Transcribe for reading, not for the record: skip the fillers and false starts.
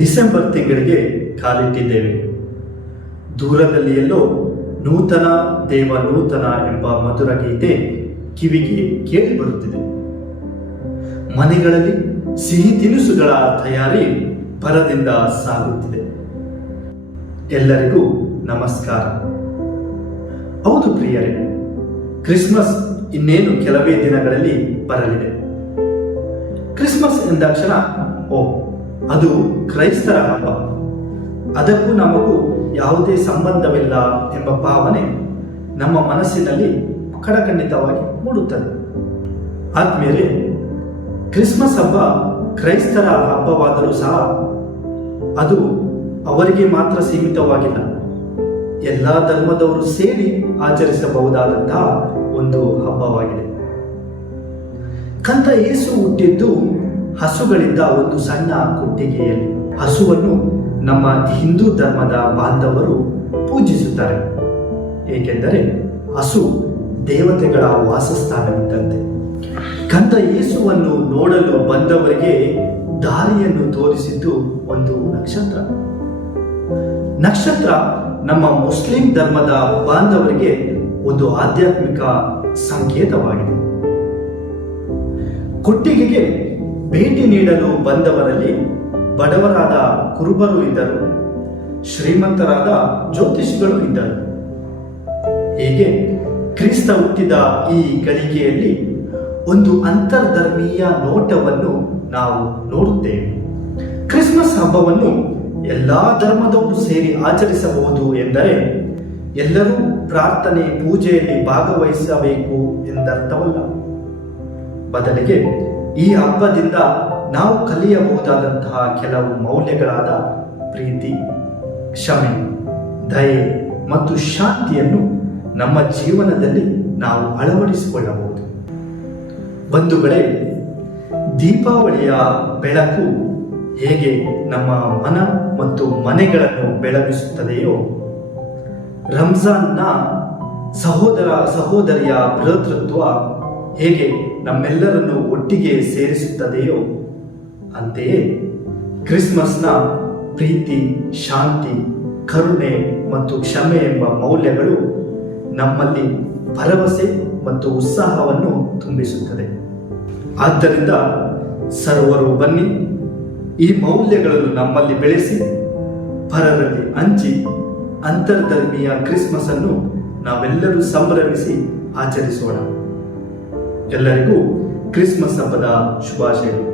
December ತಿಂಗಳಿಗೆ ಕಾಲಿಟ್ಟಿದ್ದೇವೆ. ದೂರದಲ್ಲಿ ಎಲ್ಲೋ ನೂತನ ದೇವ ನೂತನ ಎಂಬ ಮಧುರ ಗೀತೆ ಕಿವಿಗೆ ಕೇಳಿ ಬರುತ್ತಿದೆ. ಮನೆಗಳಲ್ಲಿ ಸಿಹಿ ತಿನಿಸುಗಳ ತಯಾರಿ ಭರದಿಂದ ಸಾಗುತ್ತಿದೆ. ಎಲ್ಲರಿಗೂ ನಮಸ್ಕಾರ. ಹೌದು ಪ್ರಿಯರೇ, ಕ್ರಿಸ್ಮಸ್ ಇನ್ನೇನು ಕೆಲವೇ ದಿನಗಳಲ್ಲಿ ಬರಲಿದೆ. ಕ್ರಿಸ್ಮಸ್ ಎಂದಾಕ್ಷಣ ಅದು ಕ್ರೈಸ್ತರ ಹಬ್ಬ, ಅದಕ್ಕೂ ನಮಗೂ ಯಾವುದೇ ಸಂಬಂಧವಿಲ್ಲ ಎಂಬ ಭಾವನೆ ನಮ್ಮ ಮನಸ್ಸಿನಲ್ಲಿ ಖಡಖಂಡಿತವಾಗಿ ಮೂಡುತ್ತದೆ. ಆದ್ಮೇಲೆ ಕ್ರಿಸ್ಮಸ್ ಹಬ್ಬ ಕ್ರೈಸ್ತರ ಹಬ್ಬವಾದರೂ ಸಹ ಅದು ಅವರಿಗೆ ಮಾತ್ರ ಸೀಮಿತವಾಗಿಲ್ಲ. ಎಲ್ಲ ಧರ್ಮದವರು ಸೇರಿ ಆಚರಿಸಬಹುದಾದಂತಹ ಒಂದು ಹಬ್ಬವಾಗಿದೆ. ಕಂದ ಯೇಸು ಹುಟ್ಟಿದ್ದು ಹಸುಗಳಿಂದ ಒಂದು ಸಣ್ಣ ಕೊಟ್ಟಿಗೆಯಲ್ಲಿ. ಹಸುವನ್ನು ನಮ್ಮ ಹಿಂದೂ ಧರ್ಮದ ಬಾಂಧವರು ಪೂಜಿಸುತ್ತಾರೆ, ಏಕೆಂದರೆ ಹಸು ದೇವತೆಗಳ ವಾಸಸ್ಥಾನವಿದ್ದಂತೆ. ಕಂದ ಯೇಸುವನ್ನು ನೋಡಲು ಬಂದವರಿಗೆ ದಾರಿಯನ್ನು ತೋರಿಸಿದ್ದು ಒಂದು ನಕ್ಷತ್ರ ನಮ್ಮ ಮುಸ್ಲಿಂ ಧರ್ಮದ ಬಾಂಧವರಿಗೆ ಒಂದು ಆಧ್ಯಾತ್ಮಿಕ ಸಂಕೇತವಾಗಿದೆ. ಕೊಟ್ಟಿಗೆಗೆ ಭೇಟಿ ನೀಡಲು ಬಂದವರಲ್ಲಿ ಬಡವರಾದ ಕುರುಬರು ಇದ್ದರು, ಶ್ರೀಮಂತರಾದ ಜ್ಯೋತಿಷಿಗಳು ಇದ್ದರು. ಹೀಗೆ ಕ್ರಿಸ್ತ ಹುಟ್ಟಿದ ಈ ಗಳಿಗೆಯಲ್ಲಿ ಒಂದು ಅಂತರ್ಧರ್ಮೀಯ ನೋಟವನ್ನು ನಾವು ನೋಡುತ್ತೇವೆ. ಕ್ರಿಸ್ಮಸ್ ಹಬ್ಬವನ್ನು ಎಲ್ಲಾ ಧರ್ಮದವರು ಸೇರಿ ಆಚರಿಸಬಹುದು ಎಂದರೆ ಎಲ್ಲರೂ ಪ್ರಾರ್ಥನೆ ಪೂಜೆಯಲ್ಲಿ ಭಾಗವಹಿಸಬೇಕು ಎಂದರ್ಥವಲ್ಲ. ಬದಲಿಗೆ ಈ ಹಬ್ಬದಿಂದ ನಾವು ಕಲಿಯಬಹುದಾದಂತಹ ಕೆಲವು ಮೌಲ್ಯಗಳಾದ ಪ್ರೀತಿ, ಕ್ಷಮೆ, ದಯೆ ಮತ್ತು ಶಾಂತಿಯನ್ನು ನಮ್ಮ ಜೀವನದಲ್ಲಿ ನಾವು ಅಳವಡಿಸಿಕೊಳ್ಳಬಹುದು. ಬಂಧುಗಳೇ, ದೀಪಾವಳಿಯ ಬೆಳಕು ಹೇಗೆ ನಮ್ಮ ಮನ ಮತ್ತು ಮನೆಗಳನ್ನು ಬೆಳಗಿಸುತ್ತದೆಯೋ, ರಂಜಾನ್ನ ಸಹೋದರಿಯ ಭ್ರಾತೃತ್ವ ಹೇಗೆ ನಮ್ಮೆಲ್ಲರನ್ನು ಒಟ್ಟಿಗೆ ಸೇರಿಸುತ್ತದೆಯೋ, ಅಂತೆಯೇ ಕ್ರಿಸ್ಮಸ್ನ ಪ್ರೀತಿ, ಶಾಂತಿ, ಕರುಣೆ ಮತ್ತು ಕ್ಷಮೆ ಎಂಬ ಮೌಲ್ಯಗಳು ನಮ್ಮಲ್ಲಿ ಭರವಸೆ ಮತ್ತು ಉತ್ಸಾಹವನ್ನು ತುಂಬಿಸುತ್ತದೆ. ಆದ್ದರಿಂದ ಸರ್ವರು ಬನ್ನಿ, ಈ ಮೌಲ್ಯಗಳನ್ನು ನಮ್ಮಲ್ಲಿ ಬೆಳೆಸಿ ಪರರಲ್ಲಿ ಹಂಚಿ ಅಂತರ್ಧರ್ಮೀಯ ಕ್ರಿಸ್ಮಸ್ ಅನ್ನು ನಾವೆಲ್ಲರೂ ಸಂಭ್ರಮಿಸಿ ಆಚರಿಸೋಣ. ಎಲ್ಲರಿಗೂ ಕ್ರಿಸ್ಮಸ್ ಹಬ್ಬದ ಶುಭಾಶಯಗಳು.